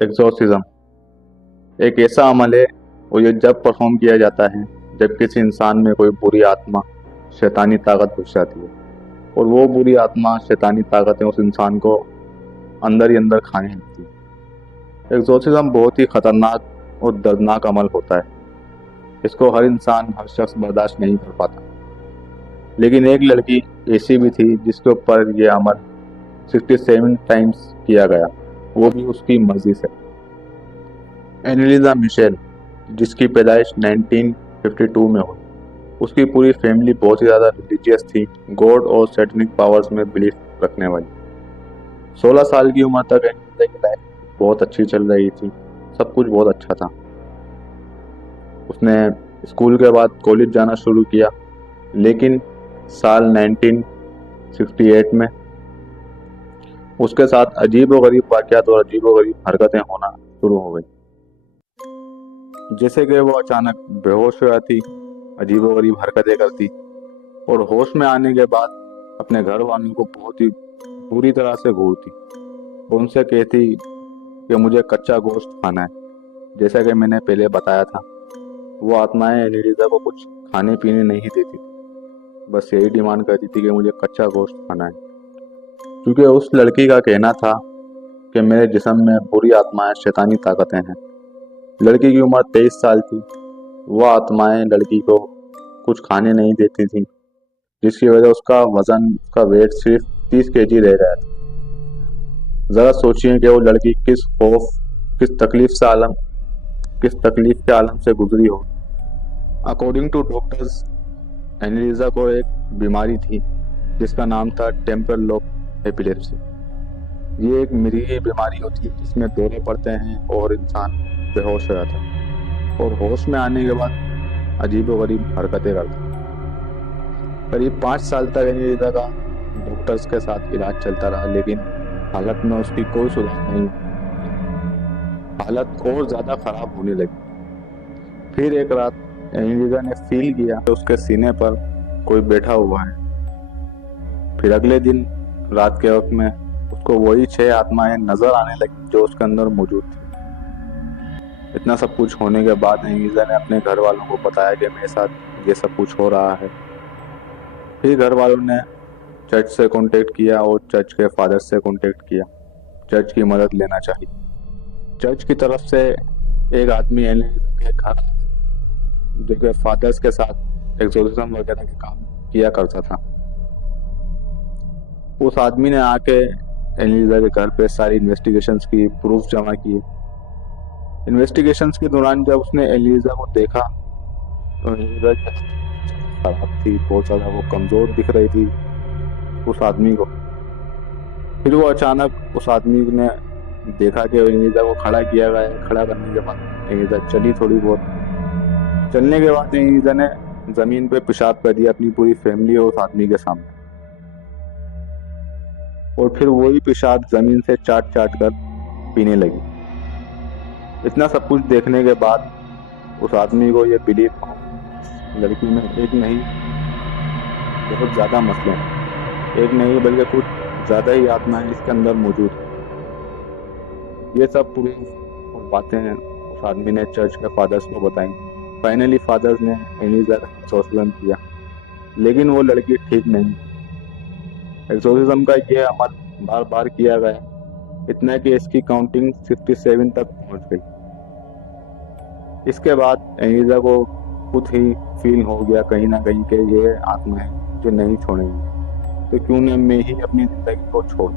Exorcism एक ऐसा अमल है और ये जब परफॉर्म किया जाता है जब किसी इंसान में कोई बुरी आत्मा शैतानी ताकत घुस जाती है और वो बुरी आत्मा शैतानी ताकतें उस इंसान को अंदर ही अंदर खाने लगती है। एग्जॉर्सिज्म बहुत ही खतरनाक और दर्दनाक अमल होता है। इसको हर इंसान हर शख्स बर्दाश्त नहीं कर पाता, लेकिन एक लड़की ऐसी भी थी जिसके ऊपर यह अमल 67 टाइम्स किया गया, वो भी उसकी मर्जी से। एनिलिजा मिशेल, जिसकी पैदाइश 1952 में हुई, उसकी पूरी फैमिली बहुत ही ज़्यादा रिलीजियस थी, गॉड और सैटेनिक पावर्स में बिलीफ रखने वाली। 16 साल की उम्र तक एनिलिजा की लाइफ बहुत अच्छी चल रही थी, सब कुछ बहुत अच्छा था। उसने स्कूल के बाद कॉलेज जाना शुरू किया, लेकिन साल 1968 में उसके साथ अजीब व गरीब वाक़यात और अजीब व गरीब हरकतें होना शुरू हो गई। जैसे कि वो अचानक बेहोश हो जाती, अजीब व गरीब हरकतें करती और होश में आने के बाद अपने घर वालों को बहुत ही बुरी तरह से घूरती और उनसे कहती कि मुझे कच्चा गोश्त खाना है। जैसा कि मैंने पहले बताया था, वो आत्माएं एनिलिजा को कुछ खाने पीने नहीं देती थी, बस यही डिमांड करती थी कि मुझे कच्चा गोश्त खाना है, क्योंकि उस लड़की का कहना था कि मेरे जिस्म में बुरी आत्माएं शैतानी ताकतें हैं। लड़की की उम्र 23 साल थी। वह आत्माएं लड़की को कुछ खाने नहीं देती थी, जिसकी वजह उसका वजन का वेट सिर्फ 30 केजी रह गया था। ज़रा सोचिए कि वो लड़की किस खौफ, किस तकलीफ के आलम से गुजरी हो। अकॉर्डिंग टू डॉक्टर्स, एनिलिजा को एक बीमारी थी जिसका नाम था टेम्पोरल लोब एपिलेप्सी। ये एक मृगीय बीमारी होती है जिसमें दौरे पड़ते हैं और इंसान बेहोश हो जाता है और होश में आने के बाद अजीबोगरीब हरकतें करता है। करीब 5 साल तक एनिलिजा का डॉक्टर्स के साथ इलाज चलता रहा, लेकिन हालत में उसकी कोई सुधार नहीं हुई। हालत और ज़्यादा खराब होने लगी। फिर एक रात एनिलिजा ने फील किया कि उसके सीने पर कोई बैठा हुआ है। फिर अगले दिन रात के वक्त में उसको वही 6 आत्माएं नजर आने लगी जो उसके अंदर मौजूद थी। इतना सब कुछ होने के बाद एनिलिजा ने अपने घर वालों को बताया कि मेरे साथ ये सब कुछ हो रहा है। फिर घर वालों ने चर्च से कांटेक्ट किया और चर्च के फादर से कांटेक्ट किया, चर्च की मदद लेना चाहिए। चर्च की तरफ से एक आदमी एनिलिजा के घर, जो कि फादर्स के साथ एक्सोर्सिज्म वगैरह के काम किया करता था, उस आदमी ने आके एनिलिजा के घर पे सारी इन्वेस्टिगेशंस की, प्रूफ जमा किए। इन्वेस्टिगेशंस के दौरान जब उसने एनिलिजा को देखा तो एनिलिजा खराब थी, बहुत ज़्यादा वो कमज़ोर दिख रही थी उस आदमी को। फिर वो अचानक उस आदमी ने देखा कि एनिलिजा को खड़ा किया गया है। खड़ा करने के बाद एनिलिजा चली थोड़ी बहुत। चलने के बाद एनिलिजा ने ज़मीन पे पेशाब कर दिया अपनी पूरी फैमिली और उस आदमी के सामने, और फिर वही पेशाब ज़मीन से चाट चाट कर पीने लगी। इतना सब कुछ देखने के बाद उस आदमी को ये बिलीव हो, लड़की में एक नहीं बहुत ज़्यादा मसले हैं, एक नहीं बल्कि कुछ ज़्यादा ही आत्माएं इसके अंदर मौजूद है। ये सब प्रूफ और बातें उस आदमी ने चर्च के फादर्स को बताई। फाइनली फादर्स ने एनिलिजा का एक्सोर्सिज्म किया, लेकिन वो लड़की ठीक नहीं। एक्सोर्सिज्म का ये अमल बार बार किया गया, इतना कि इसकी काउंटिंग 67 तक पहुंच गई। इसके बाद एनिलिजा को खुद ही फील हो गया कहीं ना कहीं कि ये आत्मा है जो नहीं छोड़ेगी, तो क्यों न मैं ही अपनी ज़िंदगी को छोड़।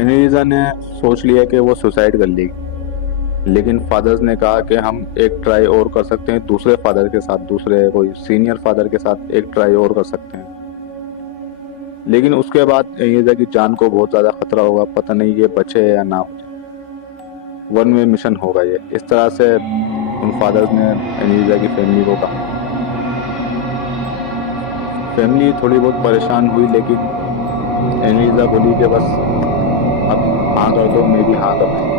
एनिलिजा ने सोच लिया कि वो सुसाइड कर लेगी, लेकिन फादर्स ने कहा कि हम एक ट्राई और कर सकते हैं, दूसरे फादर के साथ, दूसरे कोई सीनियर फादर के साथ एक ट्राई और कर सकते हैं। लेकिन उसके बाद एनिलिजा की जान को बहुत ज़्यादा खतरा होगा, पता नहीं ये बचे या ना बचे। वन वे मिशन होगा ये। इस तरह से उन फादर्स ने एनिलिजा की फैमिली को कहा। फैमिली थोड़ी बहुत परेशान हुई, लेकिन एनिलिजा बोली कि बस अब हाँ कर दो, मैं भी हाँ कर दूँ।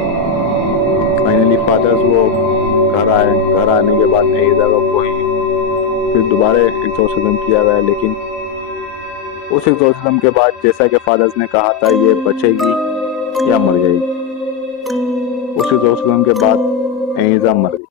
फाइनली फादर्स वो घर आए। घर आने के बाद एनिलिजा को वही फिर दोबारा एक्सोर्सिज्म किया गया, लेकिन उस एक्सोर्सिज्म के बाद जैसा कि फादर्स ने कहा था, ये बचेगी या मर जाएगी। उसी 2 सेकंड के बाद एनीजा मर गई।